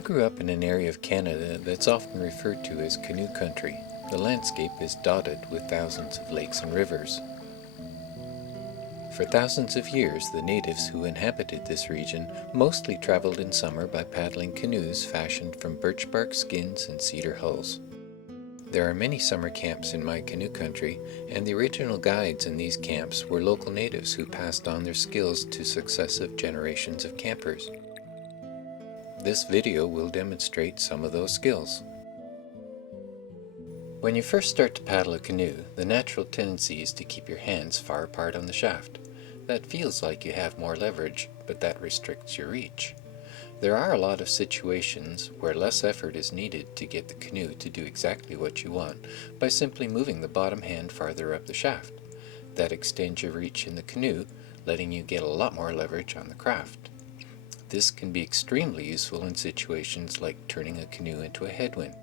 grew up in an area of Canada that's often referred to as Canoe Country. The landscape is dotted with thousands of lakes and rivers. For thousands of years, the natives who inhabited this region mostly traveled in summer by paddling canoes fashioned from birch bark skins and cedar hulls. There are many summer camps in my Canoe Country, and the original guides in these camps were local natives who passed on their skills to successive generations of campers. This video will demonstrate some of those skills. When you first start to paddle a canoe, the natural tendency is to keep your hands far apart on the shaft. That feels like you have more leverage, but that restricts your reach. There are a lot of situations where less effort is needed to get the canoe to do exactly what you want by simply moving the bottom hand farther up the shaft. That extends your reach in the canoe, letting you get a lot more leverage on the craft. This can be extremely useful in situations like turning a canoe into a headwind.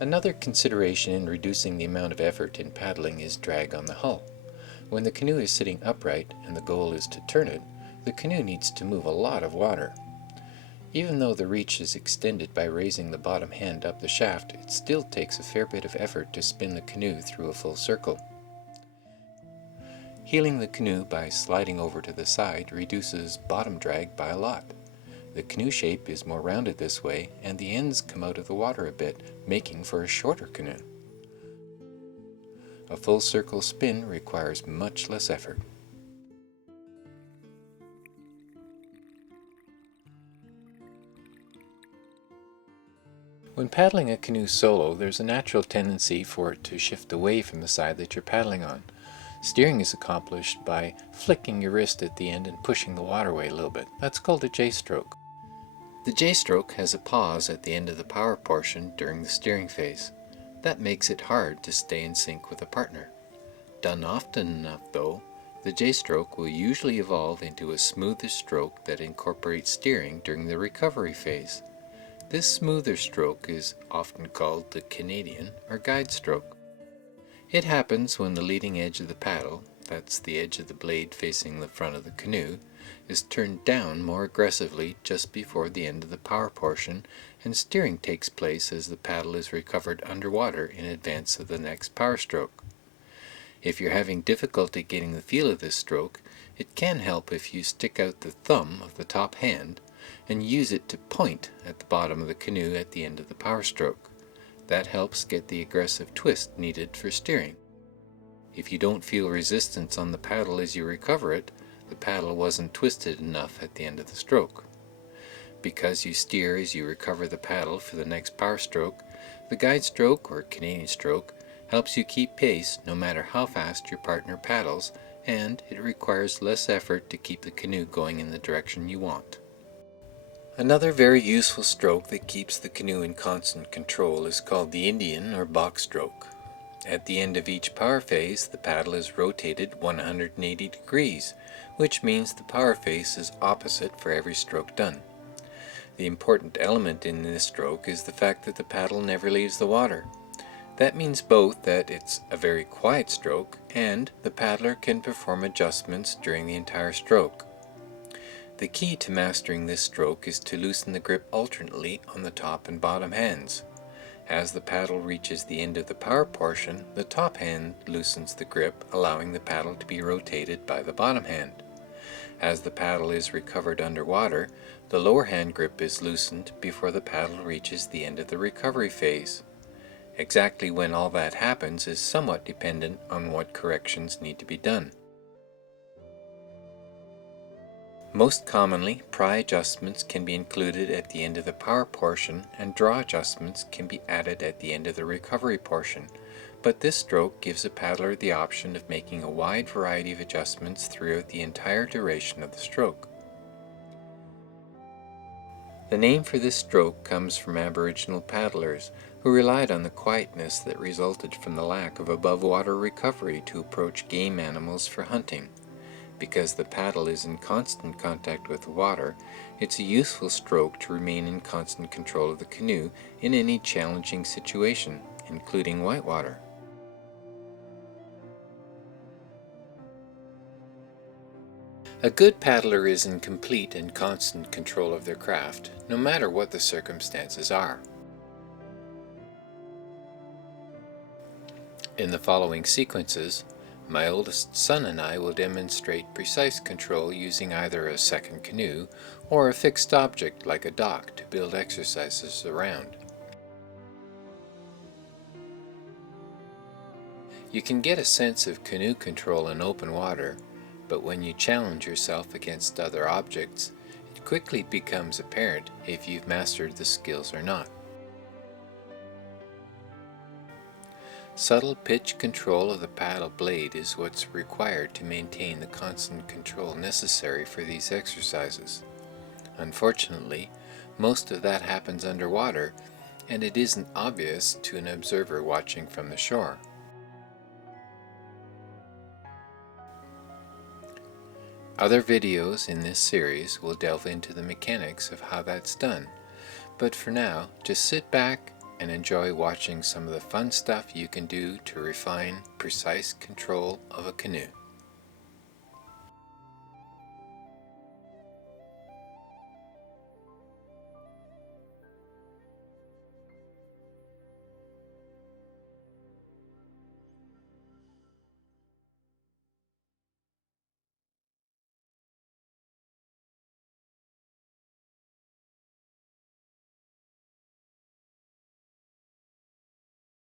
Another consideration in reducing the amount of effort in paddling is drag on the hull. When the canoe is sitting upright and the goal is to turn it, the canoe needs to move a lot of water. Even though the reach is extended by raising the bottom hand up the shaft, it still takes a fair bit of effort to spin the canoe through a full circle. Heeling the canoe by sliding over to the side reduces bottom drag by a lot. The canoe shape is more rounded this way, and the ends come out of the water a bit, making for a shorter canoe. A full circle spin requires much less effort. When paddling a canoe solo, there's a natural tendency for it to shift away from the side that you're paddling on. Steering is accomplished by flicking your wrist at the end and pushing the water away a little bit. That's called a J-stroke. The J-stroke has a pause at the end of the power portion during the steering phase. That makes it hard to stay in sync with a partner. Done often enough though, the J-stroke will usually evolve into a smoother stroke that incorporates steering during the recovery phase. This smoother stroke is often called the Canadian or guide stroke. It happens when the leading edge of the paddle, that's the edge of the blade facing the front of the canoe, is turned down more aggressively just before the end of the power portion, and steering takes place as the paddle is recovered underwater in advance of the next power stroke. If you're having difficulty getting the feel of this stroke, it can help if you stick out the thumb of the top hand and use it to point at the bottom of the canoe at the end of the power stroke. That helps get the aggressive twist needed for steering. If you don't feel resistance on the paddle as you recover it, the paddle wasn't twisted enough at the end of the stroke. Because you steer as you recover the paddle for the next power stroke, the guide stroke or Canadian stroke helps you keep pace no matter how fast your partner paddles, and it requires less effort to keep the canoe going in the direction you want. Another very useful stroke that keeps the canoe in constant control is called the Indian or box stroke. At the end of each power phase, the paddle is rotated 180 degrees, which means the power face is opposite for every stroke done. The important element in this stroke is the fact that the paddle never leaves the water. That means both that it's a very quiet stroke and the paddler can perform adjustments during the entire stroke. The key to mastering this stroke is to loosen the grip alternately on the top and bottom hands. As the paddle reaches the end of the power portion, the top hand loosens the grip, allowing the paddle to be rotated by the bottom hand. As the paddle is recovered underwater, the lower hand grip is loosened before the paddle reaches the end of the recovery phase. Exactly when all that happens is somewhat dependent on what corrections need to be done. Most commonly, pry adjustments can be included at the end of the power portion and draw adjustments can be added at the end of the recovery portion, but this stroke gives a paddler the option of making a wide variety of adjustments throughout the entire duration of the stroke. The name for this stroke comes from aboriginal paddlers who relied on the quietness that resulted from the lack of above-water recovery to approach game animals for hunting. Because the paddle is in constant contact with the water, it's a useful stroke to remain in constant control of the canoe in any challenging situation, including whitewater. A good paddler is in complete and constant control of their craft, no matter what the circumstances are. In the following sequences, my oldest son and I will demonstrate precise control using either a second canoe or a fixed object like a dock to build exercises around. You can get a sense of canoe control in open water, but when you challenge yourself against other objects, it quickly becomes apparent if you've mastered the skills or not. Subtle pitch control of the paddle blade is what's required to maintain the constant control necessary for these exercises. Unfortunately, most of that happens underwater, and it isn't obvious to an observer watching from the shore. Other videos in this series will delve into the mechanics of how that's done, but for now, just sit back and enjoy watching some of the fun stuff you can do to refine precise control of a canoe.